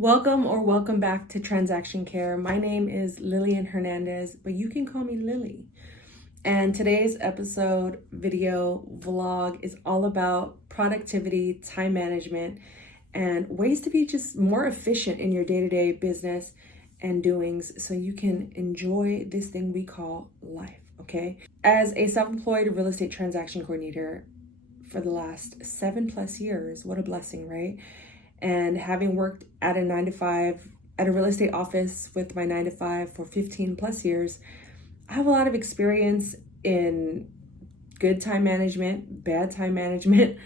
Welcome back to Transaction Care. My name is Lillian Hernandez, but you can call me Lily. And today's episode, video, vlog is all about productivity, time management, and ways to be just more efficient in your day-to-day business and doings so you can enjoy this thing we call life, okay? As a self-employed real estate transaction coordinator for the last 7+ years, what a blessing, right? And having worked at a 9-to-5 at a real estate office with my 9-to-5 for 15+ years, I have a lot of experience in good time management, bad time management,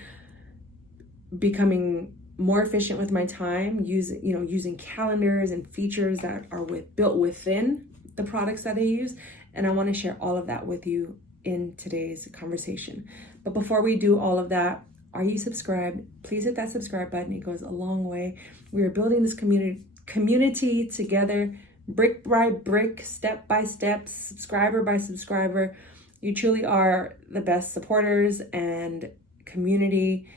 becoming more efficient with my time, using calendars and features that are built within the products that I use. And I want to share all of that with you in today's conversation. But before we do all of that, are you subscribed? Please hit that subscribe button. It goes a long way. We are building this community together, brick by brick, step by step, subscriber by subscriber. You truly are the best supporters and community.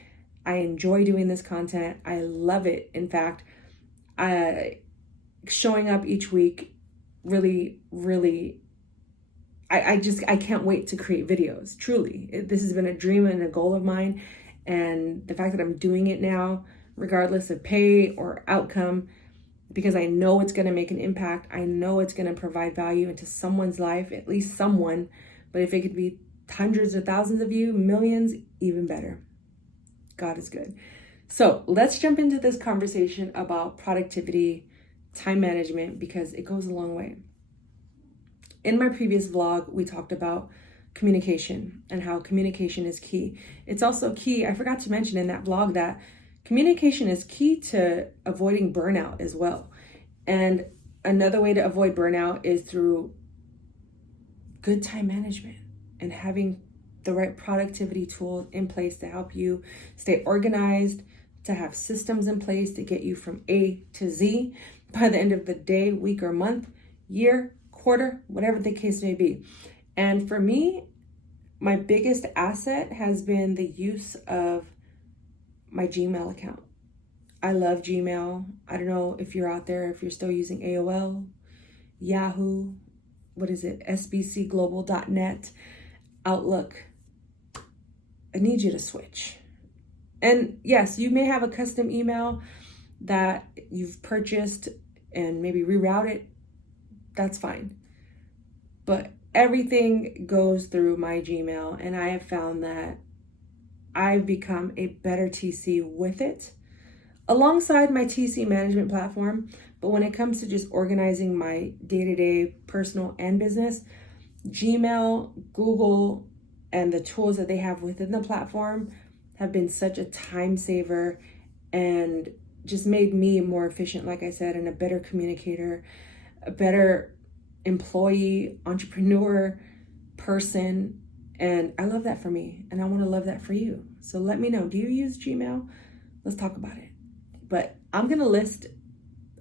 I enjoy doing this content. I love it. In fact, showing up each week really, I can't wait to create videos. Truly, this has been a dream and a goal of mine. And the fact that I'm doing it now, regardless of pay or outcome, because I know it's going to make an impact. I know it's going to provide value into someone's life, at least someone. But if it could be hundreds of thousands of you, millions, even better. God is good. So let's jump into this conversation about productivity, time management, because it goes a long way. In my previous vlog, we talked about communication and how communication is key. It's also key, I forgot to mention in that vlog, that communication is key to avoiding burnout as well. And another way to avoid burnout is through good time management and having the right productivity tools in place to help you stay organized, to have systems in place to get you from A to Z by the end of the day, week, or month, year, quarter, whatever the case may be. And for me, my biggest asset has been the use of my Gmail account. I love Gmail. I don't know if you're out there, if you're still using AOL, Yahoo, sbcglobal.net, Outlook. I need you to switch. And yes, you may have a custom email that you've purchased and maybe reroute it. That's fine. But everything goes through my Gmail, and I have found that I've become a better TC with it, alongside my TC management platform. But when it comes to just organizing my day-to-day personal and business, Gmail, Google, and the tools that they have within the platform have been such a time saver and just made me more efficient, like I said, and a better communicator, a better employee, entrepreneur, person. And I love that for me, and I want to love that for you. So let me know, do you use Gmail? Let's talk about it. But I'm going to list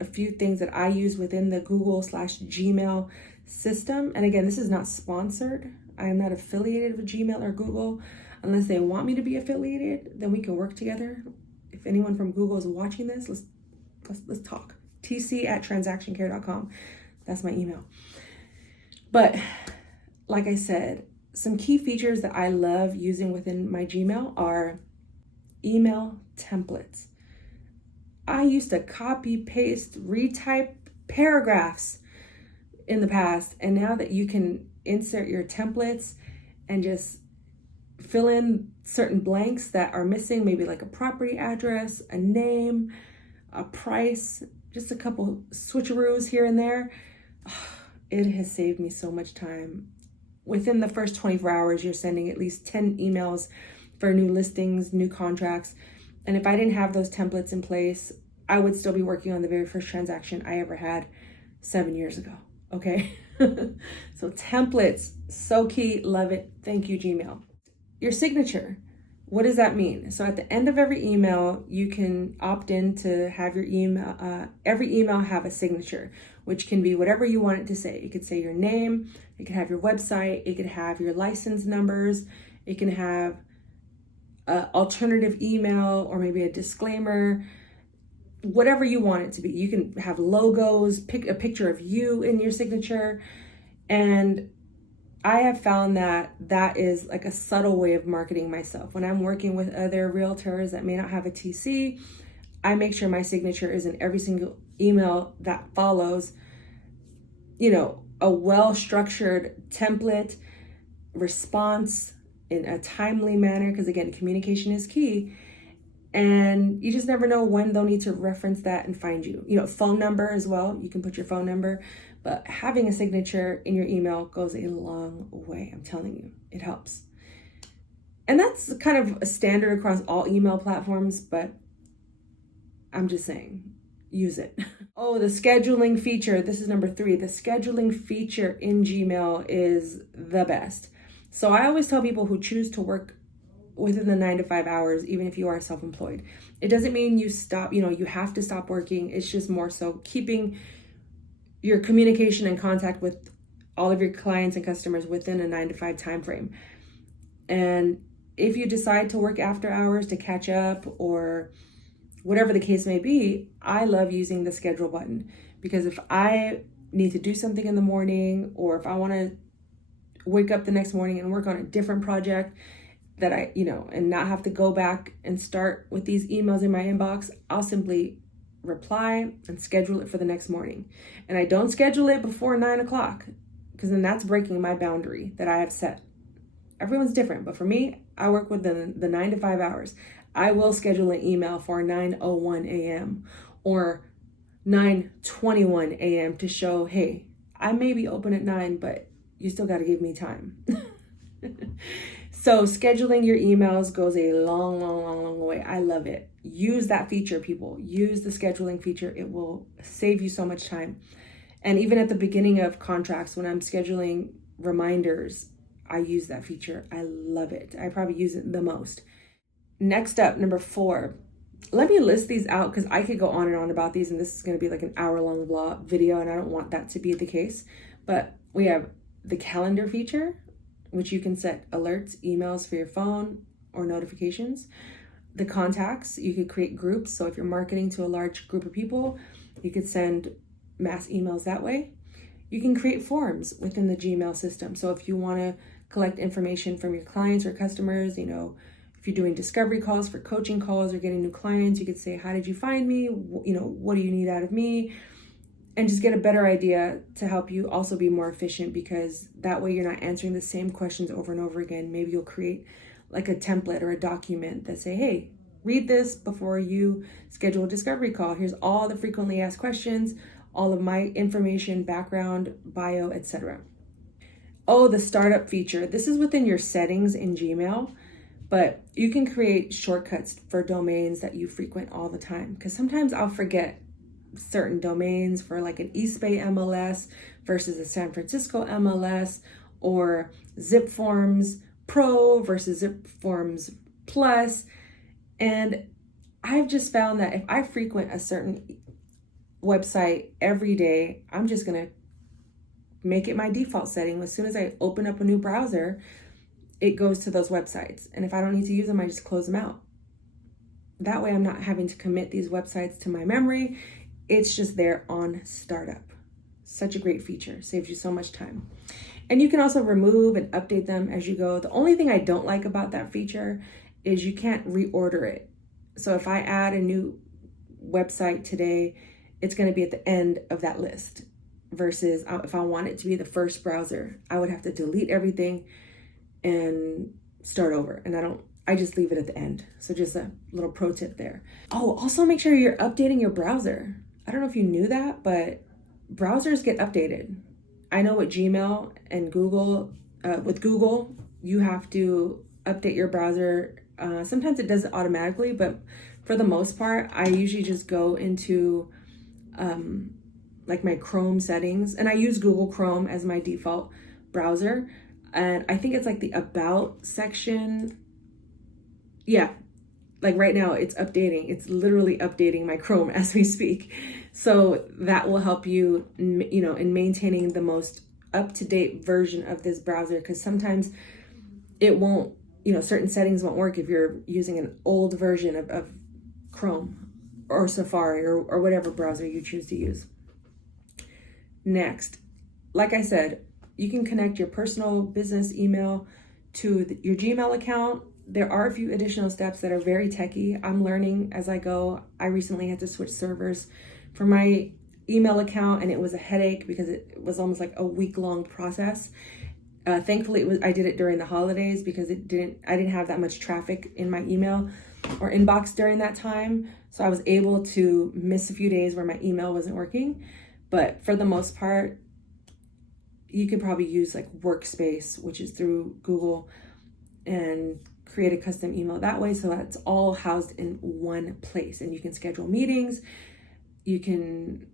a few things that I use within the Google/Gmail system. And again, this is not sponsored. I am not affiliated with Gmail or Google. Unless they want me to be affiliated, then we can work together. If anyone from Google is watching this, let's talk. tc@transactioncare.com. That's my email. But like I said, some key features that I love using within my Gmail are email templates. I used to copy, paste, retype paragraphs in the past. And now that you can insert your templates and just fill in certain blanks that are missing, maybe like a property address, a name, a price, just a couple switcheroos here and there, it has saved me so much time. Within the first 24 hours, you're sending at least 10 emails for new listings, new contracts. And if I didn't have those templates in place, I would still be working on the very first transaction I ever had 7 years ago, okay? So templates, so key, love it. Thank you, Gmail. Your signature, what does that mean? So at the end of every email, you can opt in to have your email, every email have a signature, which can be whatever you want it to say. It could say your name, it could have your website, it could have your license numbers, it can have an alternative email or maybe a disclaimer. whatever you want it to be. You can have logos, pick a picture of you in your signature. And I have found that that is like a subtle way of marketing myself. When I'm working with other realtors that may not have a TC, I make sure my signature is in every single email that follows, a well-structured template response in a timely manner, because again, communication is key. And you just never know when they'll need to reference that and find you. Phone number as well. You can put your phone number, but having a signature in your email goes a long way. I'm telling you, it helps. And that's kind of a standard across all email platforms, but I'm just saying, use it. Oh, the scheduling feature. This is number 3. The scheduling feature in Gmail is the best. So I always tell people who choose to work within the 9 to 5 hours, even if you are self-employed, it doesn't mean you stop, you have to stop working. It's just more so keeping your communication and contact with all of your clients and customers within a 9 to 5 time frame. And if you decide to work after hours to catch up or whatever the case may be, I love using the schedule button, because if I need to do something in the morning, or if I want to wake up the next morning and work on a different project that and not have to go back and start with these emails in my inbox, I'll simply reply and schedule it for the next morning. And I don't schedule it before 9 o'clock, because then that's breaking my boundary that I have set. Everyone's different, but for me, I work within the 9 to 5 hours. I will schedule an email for 9:01 a.m. or 9:21 a.m. to show, hey, I may be open at 9, but you still got to give me time. So scheduling your emails goes a long way. I love it. Use that feature, people. Use the scheduling feature. It will save you so much time. And even at the beginning of contracts, when I'm scheduling reminders, I use that feature. I love it. I probably use it the most. Next up, number 4. Let me list these out, because I could go on and on about these, and this is going to be like an hour-long vlog video, and I don't want that to be the case. But we have the calendar feature, which you can set alerts, emails for your phone or notifications. The contacts, you could create groups. So if you're marketing to a large group of people, you could send mass emails that way. You can create forms within the Gmail system. So if you want to collect information from your clients or customers, if you're doing discovery calls for coaching calls or getting new clients, you could say, how did you find me? What do you need out of me? And just get a better idea to help you also be more efficient, because that way you're not answering the same questions over and over again. Maybe you'll create like a template or a document that say, hey, read this before you schedule a discovery call. Here's all the frequently asked questions, all of my information, background, bio, etc. Oh, the startup feature. This is within your settings in Gmail, but you can create shortcuts for domains that you frequent all the time. Because sometimes I'll forget certain domains for like an East Bay MLS versus a San Francisco MLS, or Zip Forms Pro versus Zip Forms Plus. And I've just found that if I frequent a certain website every day, I'm just going to make it my default setting. As soon as I open up a new browser, it goes to those websites. And if I don't need to use them, I just close them out. That way I'm not having to commit these websites to my memory. It's just there on startup. Such a great feature. Saves you so much time. And you can also remove and update them as you go. The only thing I don't like about that feature is you can't reorder it. So if I add a new website today, it's going to be at the end of that list. Versus if I want it to be the first browser, I would have to delete everything and start over. And I just leave it at the end. So just a little pro tip there. Oh, also make sure you're updating your browser. I don't know if you knew that, but browsers get updated. I know with Gmail and Google, with Google, you have to update your browser. Sometimes it does it automatically, but for the most part, I usually just go into like my Chrome settings, and I use Google Chrome as my default browser. And I think it's like the About section. Yeah, like right now it's updating. It's literally updating my Chrome as we speak. So that will help you, in maintaining the most up-to-date version of this browser, because sometimes it won't, certain settings won't work if you're using an old version of Chrome. or Safari or whatever browser you choose to use. Next, like I said, you can connect your personal business email to your Gmail account. There are a few additional steps that are very techy. I'm learning as I go. I recently had to switch servers for my email account, and it was a headache because it was almost like a week-long process. Thankfully, I did it during the holidays because I didn't have that much traffic in my email or inbox during that time. So I was able to miss a few days where my email wasn't working. But for the most part, you could probably use like Workspace, which is through Google, and create a custom email that way. So that's all housed in one place, and you can schedule meetings. You can,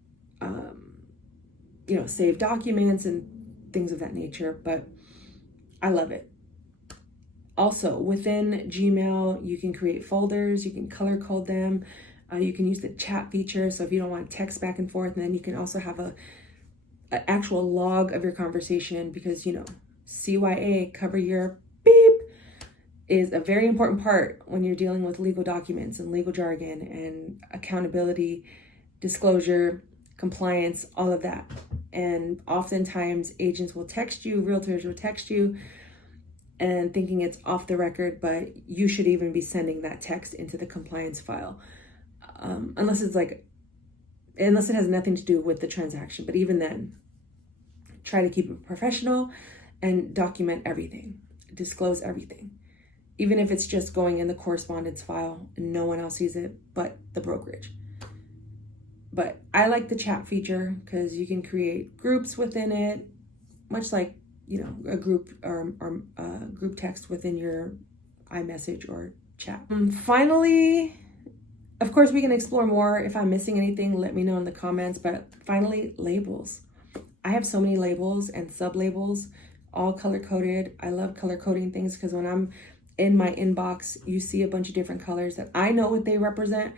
save documents and things of that nature, but I love it. Also, within Gmail, you can create folders, you can color code them, you can use the chat feature. So if you don't want to text back and forth, and then you can also have an actual log of your conversation, because, CYA, cover your beep, is a very important part when you're dealing with legal documents and legal jargon and accountability, disclosure, compliance, all of that. And oftentimes agents will text you, realtors will text you, and thinking it's off the record, but you should even be sending that text into the compliance file. Unless it has nothing to do with the transaction. But even then, try to keep it professional and document everything, disclose everything. Even if it's just going in the correspondence file and no one else sees it but the brokerage. But I like the chat feature because you can create groups within it, much like, a group or group text within your iMessage or chat. Finally, of course, we can explore more. If I'm missing anything, let me know in the comments. But finally, labels. I have so many labels and sub-labels, all color-coded. I love color-coding things because when I'm in my inbox, you see a bunch of different colors that I know what they represent.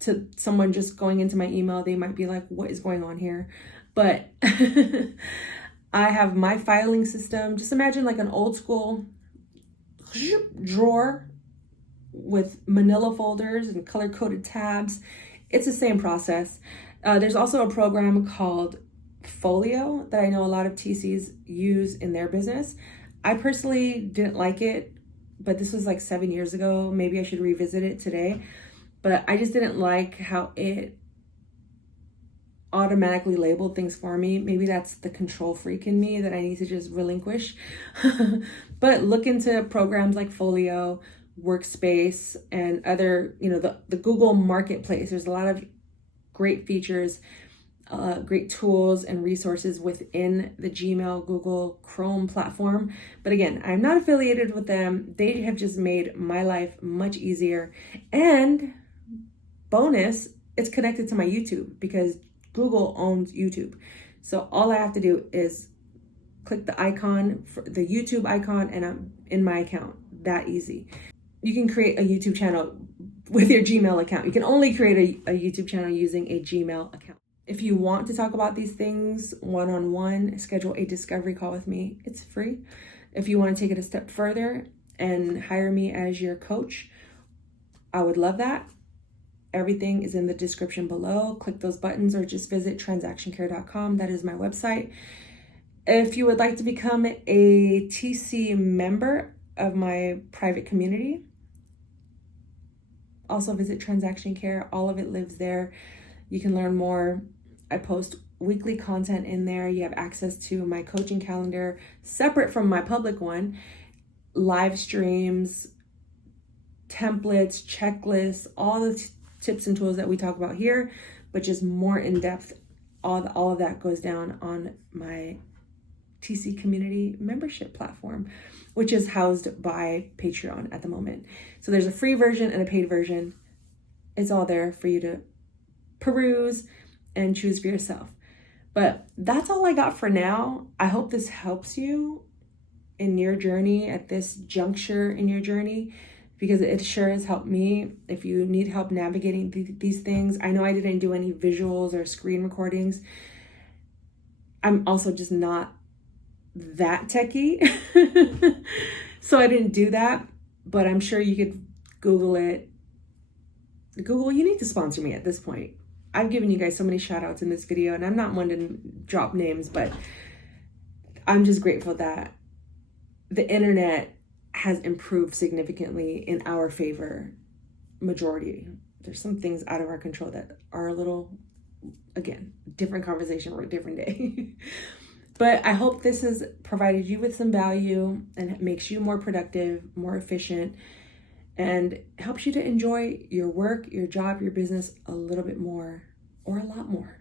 To someone just going into my email, they might be like, what is going on here? But I have my filing system. Just imagine like an old school drawer with manila folders and color-coded tabs. It's the same process. There's also a program called Folio that I know a lot of TCs use in their business. I personally didn't like it, but this was like 7 years ago. Maybe I should revisit it today. But I just didn't like how it automatically labeled things for me. Maybe that's the control freak in me that I need to just relinquish. But look into programs like Folio, Workspace, and other, the Google Marketplace. There's a lot of great features, great tools and resources within the Gmail, Google, Chrome platform. But again, I'm not affiliated with them. They have just made my life much easier. And bonus, it's connected to my YouTube because Google owns YouTube. So all I have to do is click the icon, for the YouTube icon, and I'm in my account. That easy. You can create a YouTube channel with your Gmail account. You can only create a YouTube channel using a Gmail account. If you want to talk about these things one-on-one, schedule a discovery call with me. It's free. If you want to take it a step further and hire me as your coach, I would love that. Everything is in the description below. Click those buttons or just visit transactioncare.com. That is my website. If you would like to become a TC member of my private community, also visit Transaction Care. All of it lives there. You can learn more. I post weekly content in there. You have access to my coaching calendar separate from my public one, live streams, templates, checklists, all the tips and tools that we talk about here, but just more in depth. All of that goes down on my TC community membership platform, which is housed by Patreon at the moment. So there's a free version and a paid version. It's all there for you to peruse and choose for yourself. But that's all I got for now. I hope this helps you in your journey at this juncture in your journey, because it sure has helped me. If you need help navigating these things, I know I didn't do any visuals or screen recordings. I'm also just not that techie. So I didn't do that, but I'm sure you could Google it, Google, you need to sponsor me at this point. I've given you guys so many shout outs in this video, and I'm not one to drop names, but I'm just grateful that the internet has improved significantly in our favor. Majority. There's some things out of our control that are a little, again, different conversation for a different day. But I hope this has provided you with some value and makes you more productive, more efficient, and helps you to enjoy your work, your job, your business a little bit more, or a lot more.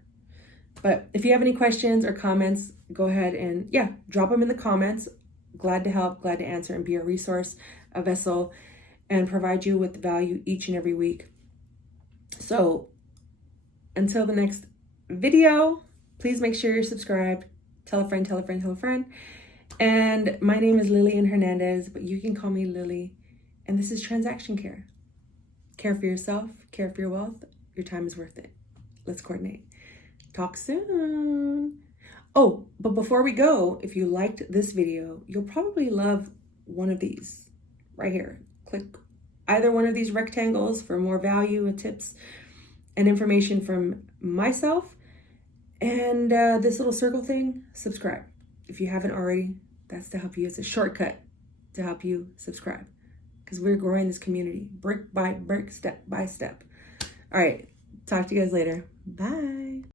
But if you have any questions or comments, go ahead and drop them in the comments. Glad to help, glad to answer, and be a resource, a vessel, and provide you with value each and every week. So until the next video, please make sure you're subscribed. Tell a friend, tell a friend, tell a friend. And my name is Lillian Hernandez, but you can call me Lily. And this is Transaction Care. Care for yourself, care for your wealth. Your time is worth it. Let's coordinate. Talk soon. Oh, but before we go, if you liked this video, you'll probably love one of these right here. Click either one of these rectangles for more value and tips and information from myself. And this little circle thing, subscribe. If you haven't already, that's to help you. It's a shortcut to help you subscribe, because we're growing this community brick by brick, step by step. All right, talk to you guys later. Bye.